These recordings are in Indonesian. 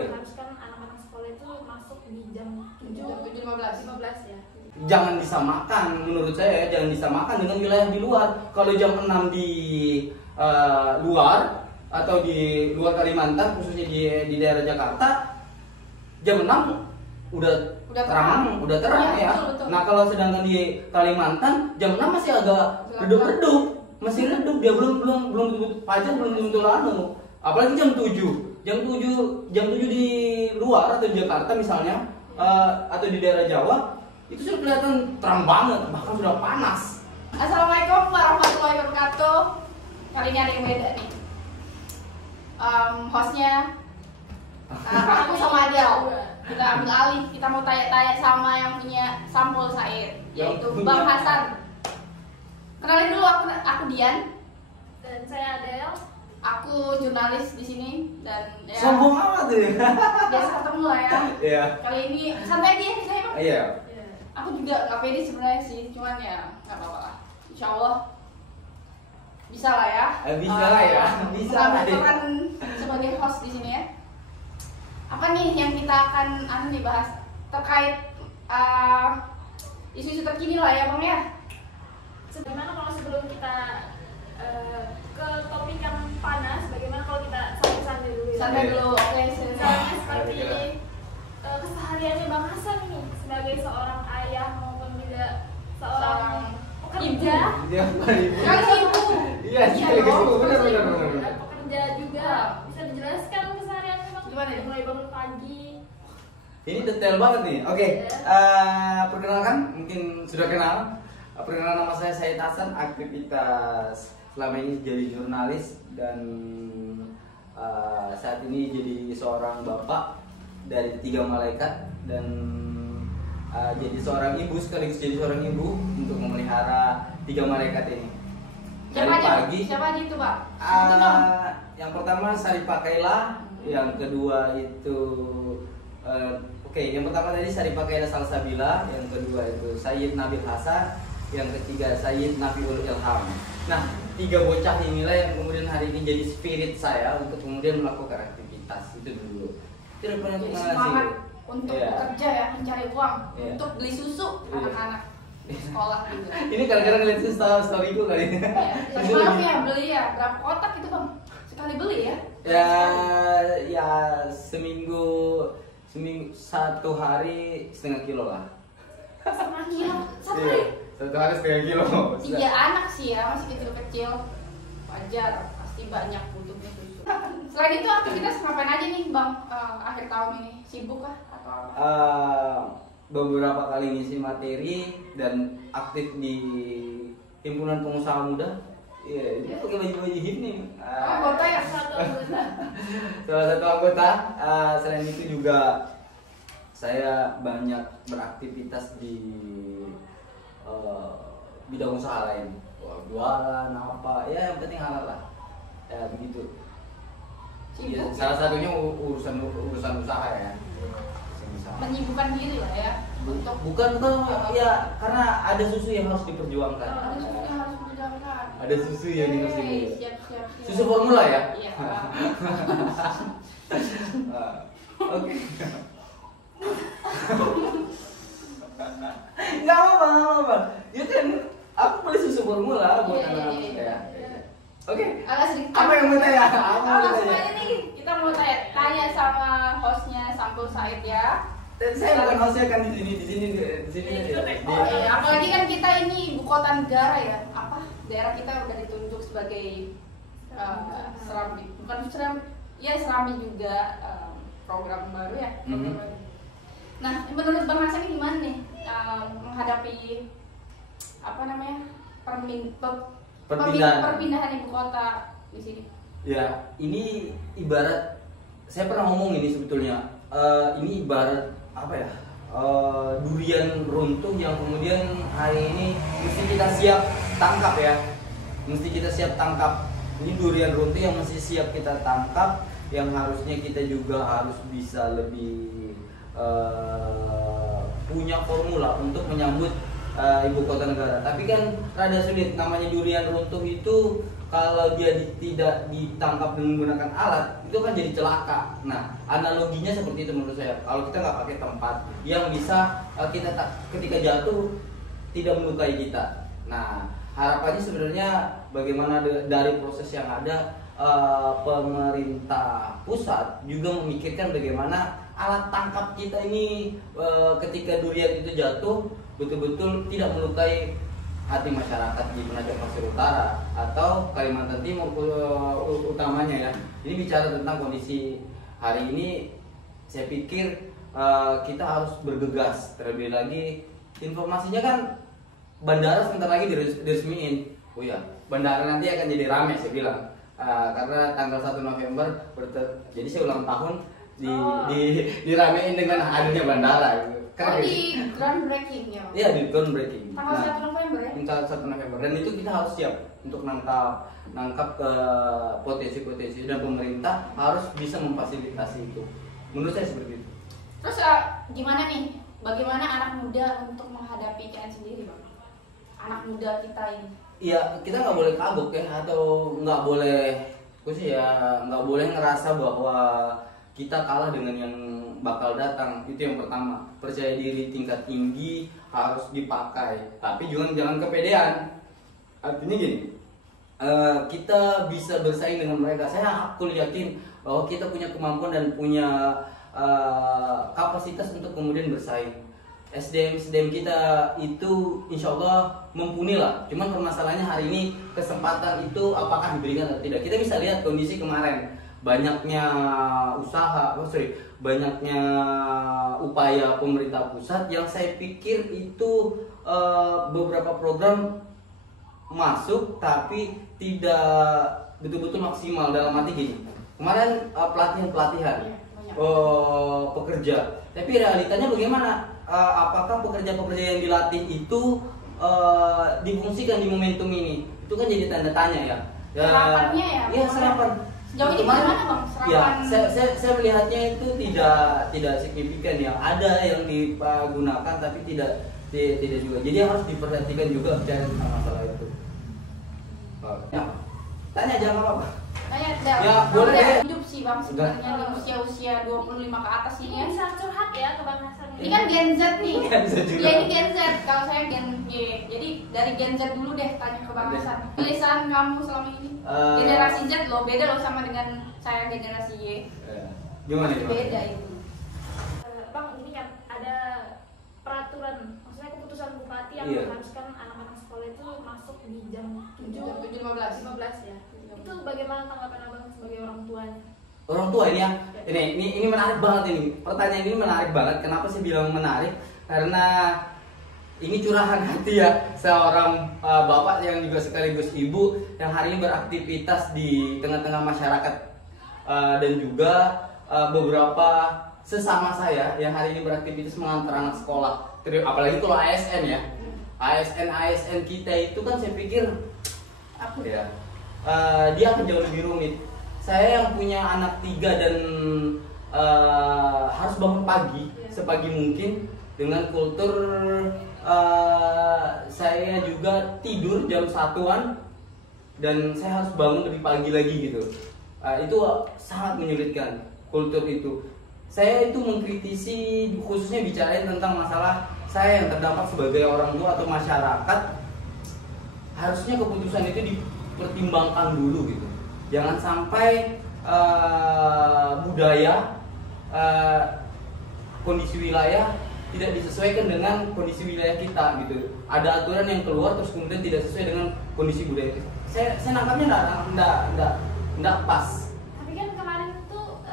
mengharuskan anak-anak sekolah itu masuk di jam 7.15 ya. Jangan disamakan, menurut saya jangan disamakan dengan wilayah di luar. Kalau jam 6 di luar atau di luar Kalimantan, khususnya di daerah Jakarta, jam 6 udah terang ya. Betul. Nah kalau sedangkan di Kalimantan jam 6 masih agak redup-redup, masih redup, dia belum fajar, belum betul anu. Apalagi jam 7 di luar atau di Jakarta misalnya, atau di daerah Jawa itu sudah kelihatan terang banget, bahkan sudah panas. Assalamualaikum warahmatullahi wabarakatuh. Kali ini ada yang beda nih. Hostnya aku sama Adel. Kita ambil alih, kita mau tanya-tanya sama yang punya sampul Said, yaitu Bang Hasan. Kenalin dulu, aku Dian Dan saya Adel. Aku jurnalis di sini dan ya, Sombong amat tuh. biasa ketemu lah ya. Iya. Kali ini santai aja ya saya Bang. Iya. Aku juga gak pede sebenarnya sih, cuman ya nggak apa-apa lah. Insya Allah bisa lah ya. Bisa lah ya. Bisa lah. Mengambil peran sebagai host di sini ya. Apa nih yang kita akan bahas terkait isu-isu terkini lah ya Bang ya. Bagaimana kalau sebelum kita ke topik yang panas, bagaimana kalau kita santai-santai dulu ya? Santai dulu, oke. Misalnya seperti kesehariannya Bang Hasan nih sebagai seorang ayah maupun juga seorang pekerja. Iya, ibu. Kali ibu. Iya, sekaligus ibu. Benar. Pekerja juga. Bisa dijelaskan kesehariannya Bang? Gimana ya? Mulai bangun pagi. Ini detail banget nih. Oke, perkenalkan, mungkin sudah kenal. Perkenalkan, nama saya Said Hasan. Aktivitas selama ini jadi jurnalis dan saat ini jadi seorang bapak dari 3 malaikat dan jadi seorang ibu, sekaligus jadi seorang ibu untuk memelihara 3 malaikat ini. Siapa aja itu Pak? Yang pertama Sari Pakailah, yang kedua itu yang pertama tadi Sari Pakailah Salsabila, yang kedua itu Sayyid Nabil Hasan, yang ketiga Sayyid Nabiul Ilham. Nah, 3 bocah inilah yang kemudian hari ini jadi spirit saya untuk kemudian melakukan aktivitas itu dulu. Tidak pernah semangat untuk bekerja ya, mencari uang untuk beli susu Iya. anak-anak sekolah juga. Ini kadang-kadang ngeliat story-ku kali ini. Malam ya beli ya, berapa kotak itu Bang? Sekali beli ya? Ya seminggu 1 hari setengah kilo lah. Setengah kilo, satu Iya, hari. 1 hari setengah kilo. 3 anak sih ya, masih kecil-kecil. Wajar, pasti banyak butuhnya susu. Selain itu aktivitas ngapain aja nih Bang akhir tahun ini? Sibuk kah atau apa? Beberapa kali ngisi materi dan aktif di himpunan pengusaha muda. Iya, dia pakai baju-baju hip nih. Anggota ya? Salah satu anggota. Selain itu juga saya banyak beraktivitas di bidang usaha lain. Jualan apa, ya yang penting halal lah. Ya begitu. Ya, salah satunya urusan usaha ya. Menyibukkan diri lah ya untuk Bukan ya, karena ada susu yang harus diperjuangkan. ada susu yang harus diperjuangkan. Ada susu yang harus diperjuangkan. Siap. Susu formula ya? Iya. Oke. Nggak apa-apa. Ya kan aku beli susu formula buat anak-anak saya. Oke. Agak sedikit. Apa yang mau tanya? Langsung aja nih, kita mau tanya sama hostnya Sampul Said ya. Dan saya bukan hostnya kan di sini. Oh iya, apalagi kan kita ini ibu kota negara ya. Apa daerah kita udah ditunjuk sebagai Serambi, bukan Serambi, ya Serambi juga program baru ya. Program baru. Nah, menurut Bang Hasan ini gimana nih menghadapi apa namanya perpindahan ibu kota di sini? Ya, ini ibarat, saya pernah ngomong ini sebetulnya, ini ibarat apa ya, durian runtuh yang kemudian hari ini mesti kita siap tangkap ya, ini durian runtuh yang mesti siap kita tangkap, yang harusnya kita juga harus bisa lebih punya formula untuk menyambut ibu kota negara. Tapi kan rada sulit, namanya durian runtuh itu kalau dia tidak ditangkap dengan menggunakan alat itu kan jadi celaka. Nah, analoginya seperti itu menurut saya. Kalau kita nggak pakai tempat yang bisa kita ketika jatuh tidak melukai kita. Nah, harapannya sebenarnya bagaimana dari proses yang ada, pemerintah pusat juga memikirkan bagaimana alat tangkap kita ini ketika durian itu jatuh betul-betul tidak melukai hati masyarakat di Penajam Pasir Utara atau Kalimantan Timur utamanya ya. Ini bicara tentang kondisi hari ini, saya pikir kita harus bergegas. Terlebih lagi informasinya kan bandara sebentar lagi diresmiin. Oh ya, bandara nanti akan jadi rame saya bilang. Karena tanggal 1 November jadi saya ulang tahun diramein dengan hadirnya bandara gitu. Di groundbreaking ya? Iya, di groundbreaking. Tanggal 1 November ya? Tanggal 1 November. Dan itu kita harus siap untuk nangkap ke potensi-potensi, dan pemerintah harus bisa memfasilitasi itu. Menurut saya seperti itu. Terus gimana nih? Bagaimana anak muda untuk menghadapi KN sendiri, Bang? Anak muda kita ini. Iya, kita nggak boleh kagok ya, atau nggak boleh ngerasa bahwa kita kalah dengan yang bakal datang. Itu yang pertama. Percaya diri tingkat tinggi harus dipakai, tapi jangan kepedean. Artinya gini, kita bisa bersaing dengan mereka. Aku yakin bahwa kita punya kemampuan dan punya kapasitas untuk kemudian bersaing. SDM kita itu insya Allah mumpuni lah. Cuman permasalahannya hari ini kesempatan itu apakah diberikan atau tidak. Kita bisa lihat kondisi kemarin, banyaknya banyaknya upaya pemerintah pusat yang saya pikir itu beberapa program masuk tapi tidak betul-betul maksimal. Dalam arti gini, kemarin pelatihan pekerja, tapi realitanya bagaimana? Apakah pekerja-pekerja yang dilatih itu difungsikan di momentum ini? Itu kan jadi tanda tanya ya. Serapannya ya? Iya, serapan. Sejauh ini gimana, Bang? Ya, saya melihatnya itu tidak signifikan ya. Ada yang digunakan tapi tidak juga. Jadi harus diperhatikan juga bicara tentang masalah itu. Ya, tanya jangan apa-apa. Ya, boleh deh. Hidup sih, Bang, sebenarnya di usia 25 ke atas ini ya. Bisa curhat ya ke Bang Hasan. Ini kan Gen Z nih. Ya, ini Gen Z. Kalau saya Gen Y. Jadi dari Gen Z dulu deh tanya ke Bang Hasan. Tulisan kamu selama ini generasi Z loh, beda loh sama dengan saya generasi Y. Gimana ya? Beda itu. Bang, ini kan ada peraturan, maksudnya keputusan bupati yang mengharuskan anak-anak sekolah itu masuk di jam 7.15 ya. Itu bagaimana tanggapan Abang sebagai orang tuanya? Orang tua ini ya. Ini menarik banget ini. Pertanyaan ini menarik banget. Kenapa sih bilang menarik? Karena ini curahan hati ya seorang bapak yang juga sekaligus ibu yang hari ini beraktivitas di tengah-tengah masyarakat, dan juga beberapa sesama saya yang hari ini beraktivitas mengantar anak sekolah. Apalagi kalau ASN ya. ASN kita itu kan saya pikir apa ya? Dia akan jauh lebih rumit. Saya yang punya anak 3 dan harus bangun pagi sepagi mungkin dengan kultur saya juga tidur jam 1-an dan saya harus bangun lebih pagi lagi gitu. Itu sangat menyulitkan kultur itu. Saya itu mengkritisi, khususnya bicarain tentang masalah saya yang terdampak sebagai orang tua atau masyarakat. Harusnya keputusan itu dipertimbangkan dulu gitu. Jangan sampai budaya, kondisi wilayah tidak disesuaikan dengan kondisi wilayah kita gitu. Ada aturan yang keluar terus kemudian tidak sesuai dengan kondisi budaya kita. Saya nangkapnya enggak pas. Tapi kan kemarin tuh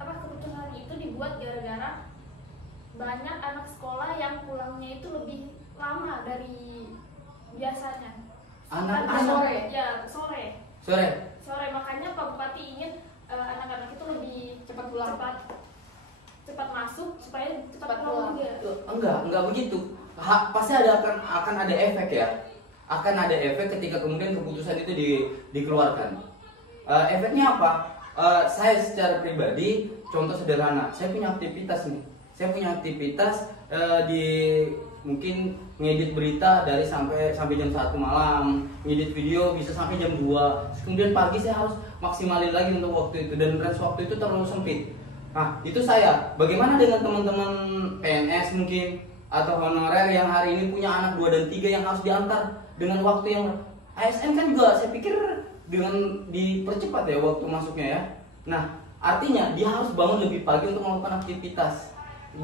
keputusan itu dibuat gara-gara banyak anak sekolah yang pulangnya itu lebih lama dari biasanya. Sore. Ya, sore. Makanya Pak Bupati ingin anak-anak itu lebih cepat pulang, cepat masuk supaya cepat pulang juga. Enggak begitu. Pasti akan ada efek ya. Akan ada efek ketika kemudian keputusan itu dikeluarkan. Efeknya apa? Saya secara pribadi, contoh sederhana, saya punya aktivitas nih. Saya punya aktivitas di mungkin ngedit berita dari sampai jam 1 malam, ngedit video bisa sampai jam 2. Kemudian pagi saya harus maksimalin lagi untuk waktu itu, dan range waktu itu terlalu sempit. Nah, itu saya. Bagaimana dengan teman-teman PNS mungkin atau honorer yang hari ini punya anak 2 dan 3 yang harus diantar dengan waktu yang ASN kan juga saya pikir dengan dipercepat ya waktu masuknya ya. Nah, artinya dia harus bangun lebih pagi untuk melakukan aktivitas.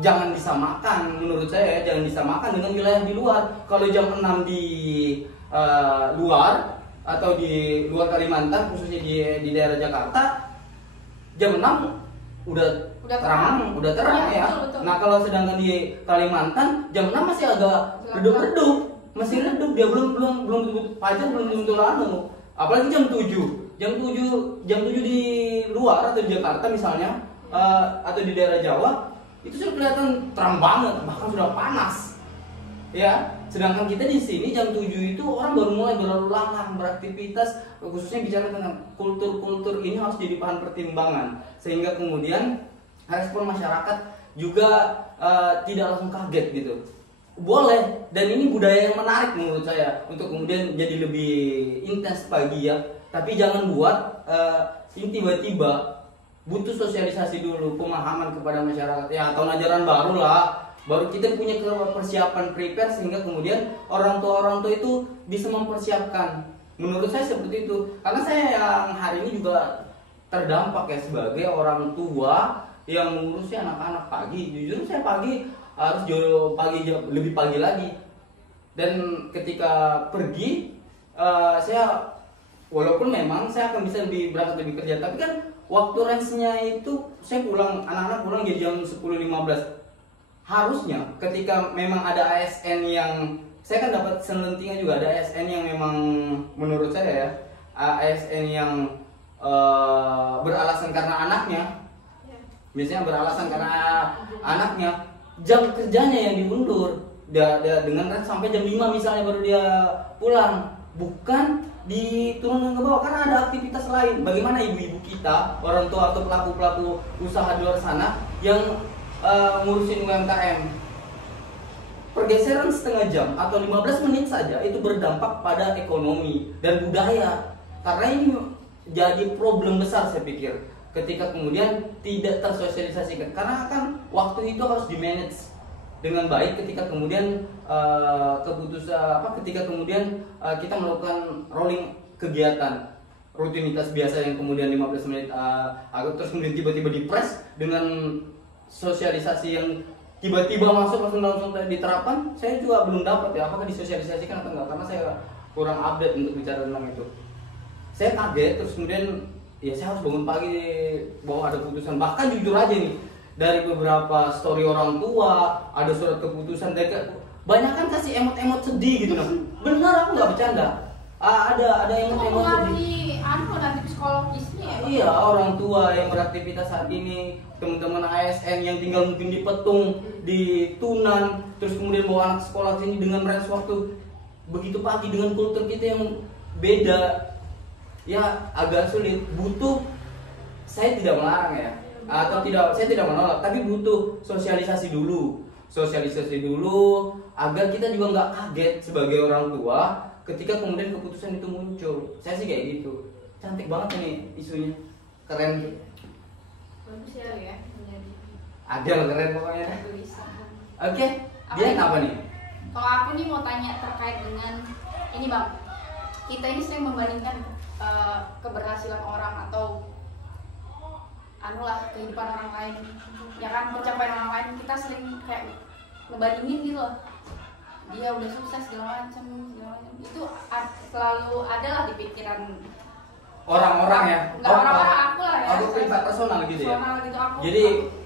Jangan disamakan, menurut saya jangan disamakan dengan wilayah di luar. Kalau jam 6 di luar atau di luar Kalimantan, khususnya di daerah Jakarta, jam 6 udah terang ya. Betul. Nah, kalau sedangkan di Kalimantan jam 6 masih agak redup-redup, masih redup, dia belum fajar belum tentu anu. Apalagi jam 7 di luar atau di Jakarta misalnya, atau di daerah Jawa, itu sudah kelihatan terang banget, bahkan sudah panas. Ya, sedangkan kita di sini jam 7 itu orang baru mulai berlalu lalang beraktivitas, khususnya bicara tentang kultur ini harus jadi bahan pertimbangan, sehingga kemudian respon masyarakat juga tidak langsung kaget gitu. Boleh, dan ini budaya yang menarik menurut saya untuk kemudian jadi lebih intens pagi ya. Tapi jangan buat ini tiba-tiba, butuh sosialisasi dulu, pemahaman kepada masyarakat ya, tahun ajaran baru lah, baru kita punya persiapan prepare sehingga kemudian orang tua itu bisa mempersiapkan. Menurut saya seperti itu, karena saya yang hari ini juga terdampak ya sebagai orang tua yang mengurusi anak-anak pagi. Jujur saya pagi harus lebih pagi lagi, dan ketika pergi saya walaupun memang saya akan bisa berangkat lebih kerja, tapi kan waktu range-nya itu saya pulang, anak-anak pulang jadi jam 10.15. Harusnya ketika memang ada ASN yang saya kan dapat selentingan juga, ada ASN yang memang menurut saya ya, ASN yang beralasan karena anaknya, biasanya beralasan karena anaknya, jam kerjanya yang diundur dengan range sampai jam 5 misalnya baru dia pulang, bukan diturunkan ke bawah karena ada aktivitas lain. Bagaimana ibu-ibu kita, orang tua atau pelaku-pelaku usaha di luar sana yang ngurusin UMKM, pergeseran setengah jam atau 15 menit saja itu berdampak pada ekonomi dan budaya. Karena ini jadi problem besar saya pikir ketika kemudian tidak tersosialisasikan, karena kan waktu itu harus di-manage dengan baik ketika kemudian ketika kemudian kita melakukan rolling kegiatan rutinitas biasa yang kemudian 15 menit terus kemudian tiba-tiba di-press dengan sosialisasi yang tiba-tiba masuk langsung diterapkan. Saya juga belum dapat ya apakah disosialisasikan atau enggak, karena saya kurang update untuk bicara tentang itu. Saya kaget, terus kemudian ya saya harus bangun pagi bahwa ada keputusan. Bahkan jujur aja nih, dari beberapa story orang tua ada surat keputusan, banyak kan kasih emot-emot sedih gitu nah. Bener, aku nggak bercanda. Ada emot-emot sedih. Nanti psikologisnya ya. Iya, orang tua yang beraktivitas saat ini, teman-teman ASN yang tinggal mungkin di Petung, di Tunan, terus kemudian bawa anak sekolah sini dengan range waktu begitu pagi dengan kultur kita yang beda. Ya agak sulit, butuh, saya tidak melarang ya, atau saya tidak menolak, tapi butuh sosialisasi dulu agar kita juga nggak kaget sebagai orang tua ketika kemudian keputusan itu muncul. Saya sih kayak gitu. Cantik banget ini isunya, keren. Bagus ya. Ada keren pokoknya. Oke, dia apa nih? Kalau aku nih mau tanya terkait dengan ini bang, kita ini sering membandingkan keberhasilan orang atau kehidupan orang lain, ya kan, pencapaian orang lain, kita sering kayak ngebandingin gitu loh. Dia udah sukses segala macam. Itu selalu ada lah di pikiran orang-orang ya. Nggak orang-orang, aku lah ya. Aku pribadi personal gitu ya. Personal gitu aku. Jadi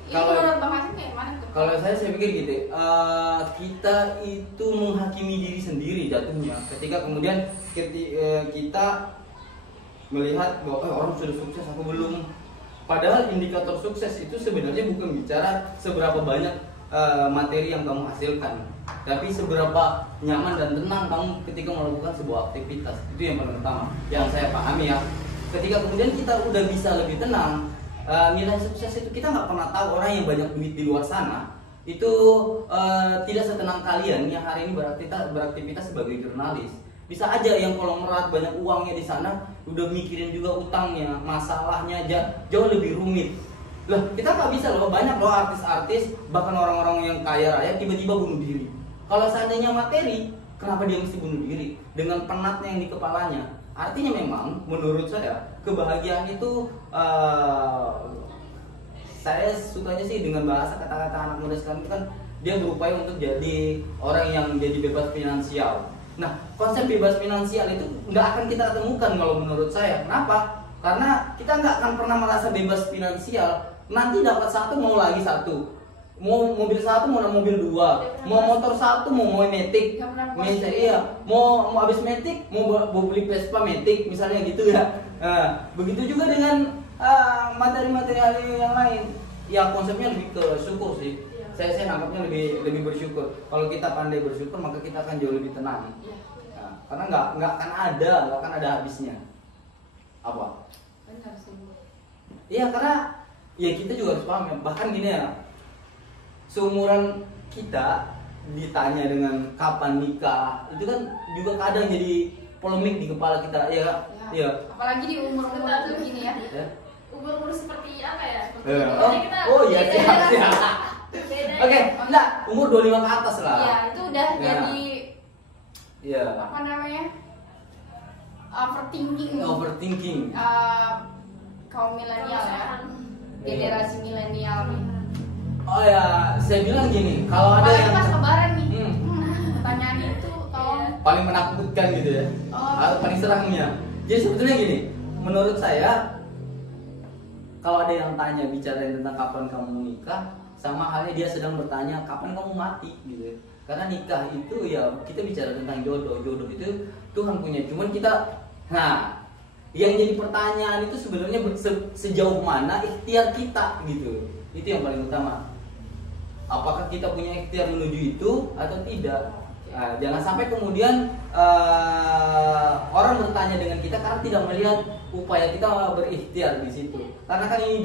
kalau menurut Bang Hasim kayak gimana tuh? Kalau saya pikir gitu, kita itu menghakimi diri sendiri jatuhnya. Ketika kemudian kita melihat bahwa orang sudah sukses, aku belum. Padahal indikator sukses itu sebenarnya bukan bicara seberapa banyak materi yang kamu hasilkan, tapi seberapa nyaman dan tenang kamu ketika melakukan sebuah aktivitas. Itu yang paling pertama yang saya pahami ya. Ketika kemudian kita udah bisa lebih tenang, nilai sukses itu kita nggak pernah tahu. Orang yang banyak duit di luar sana itu tidak setenang kalian yang hari ini beraktivitas sebagai jurnalis. Bisa aja yang konglomerat banyak uangnya di sana udah mikirin juga utangnya, masalahnya jauh lebih rumit. Lah kita nggak bisa loh, banyak loh artis-artis bahkan orang-orang yang kaya raya tiba-tiba bunuh diri. Kalau seandainya materi, kenapa dia mesti bunuh diri dengan penatnya yang di kepalanya? Artinya memang menurut saya kebahagiaan itu saya sukanya sih dengan bahasa kata-kata anak muda sekarang itu kan dia berupaya untuk jadi orang yang jadi bebas finansial. Nah, konsep bebas finansial itu nggak akan kita temukan kalau menurut saya. Kenapa? Karena kita nggak akan pernah merasa bebas finansial. Nanti dapat satu mau lagi satu, mau mobil satu mau mobil dua, mau motor satu mau Matic, iya, mau habis Matic mau beli Vespa Matic misalnya gitu ya. Nah, begitu juga dengan materi-materi yang lain. Ya konsepnya lebih ke syukur sih. Saya nangkapnya lebih bersyukur. Kalau kita pandai bersyukur maka kita akan jauh lebih tenang. Nah, karena nggak akan ada habisnya. Apa? Benar sih. Iya karena ya kita juga harus paham ya. Bahkan gini ya, seumuran kita ditanya dengan kapan nikah itu kan juga kadang jadi polemik di kepala kita ya. Iya. Apalagi di umur-umur begini ya. Umur seperti apa ya? Iya siap. Oke, enggak, umur 25 ke atas lah. Iya, itu udah jadi apa namanya? Overthinking. Kaum milenial ya. Generasi milenial nih. Oh ya, saya bilang gini, kalau ada yang pas lebaran nih. Pertanyaan itu paling menakutkan gitu ya. Atau paling serangnya. Jadi sebetulnya gini, menurut saya kalau ada yang tanya bicarain tentang kapan kamu menikah, sama halnya dia sedang bertanya kapan kamu mati gitu ya. Karena nikah itu ya kita bicara tentang jodoh itu Tuhan punya. Cuman kita, yang jadi pertanyaan itu sebenarnya sejauh mana ikhtiar kita gitu. Itu yang paling utama. Apakah kita punya ikhtiar menuju itu atau tidak? Nah, jangan sampai kemudian orang bertanya dengan kita karena tidak melihat upaya kita berikhtiar di situ. Karena kan ini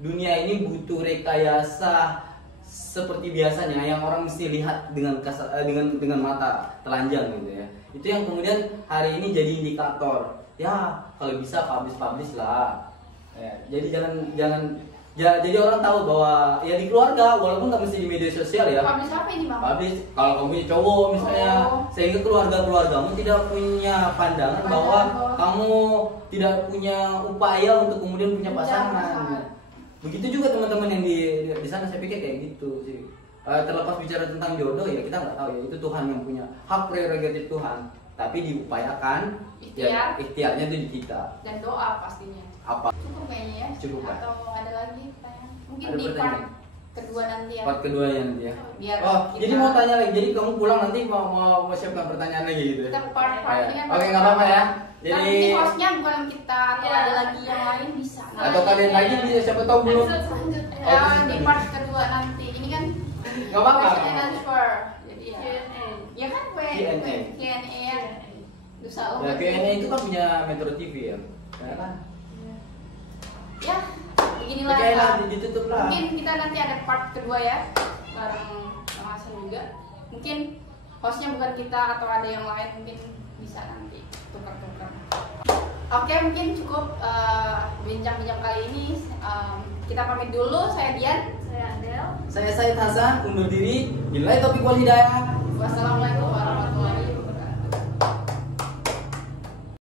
dunia ini butuh rekayasa seperti biasanya yang orang mesti lihat dengan mata telanjang gitu ya. Itu yang kemudian hari ini jadi indikator. Ya kalau bisa publish lah. Ya, jadi jangan jadi orang tahu bahwa ya di keluarga walaupun nggak mesti di media sosial ya. Publish apa ini bang? Publish kalau kamu punya cowok misalnya, sehingga keluargamu tidak punya pandangan bahwa kamu tidak punya upaya untuk kemudian punya pasangan. Begitu juga teman-teman yang di sana saya pikir kayak gitu sih. Terlepas bicara tentang jodoh ya kita nggak tahu ya, itu Tuhan yang punya hak prerogatif Tuhan. Tapi diupayakan, ikhtiarnya itu di kita. Dan doa pastinya. Apa? Cukup kayaknya ya. Cukup kan? Atau ada lagi pertanyaan? Mungkin Ada di pertanyaan? part kedua nanti ya. Part kedua ya nanti ya. Biar Jadi mau tanya lagi. Jadi kamu pulang nanti mau siapkan pertanyaan lagi gitu. Kita part ini kan. Oke, nggak apa-apa ya. Jadi nanti hostnya bukan kita atau ada lagi yang lain bisa. Atau kalian lagi siapa tahu belum. Di part kedua nanti. Ini kan Nggak apa-apa. question and answer. Jadi ya. Q&A. Ya kan Q&A. Q&A ya. Dosa Ya, Q&A itu kan punya Metro TV ya. Ya kan? Ya, beginilah. Oke lah, ditutup lah. Mungkin kita nanti ada part kedua ya, bareng Bang Hasan juga. Mungkin hostnya bukan kita atau ada yang lain, mungkin bisa nanti tukar-tukar. Oke, mungkin cukup bincang-bincang kali ini. Kita pamit dulu. Saya Dian. Saya Adel. Saya Said Hasan, undur diri. Billahi taufiq wal hidayah. Wassalamualaikum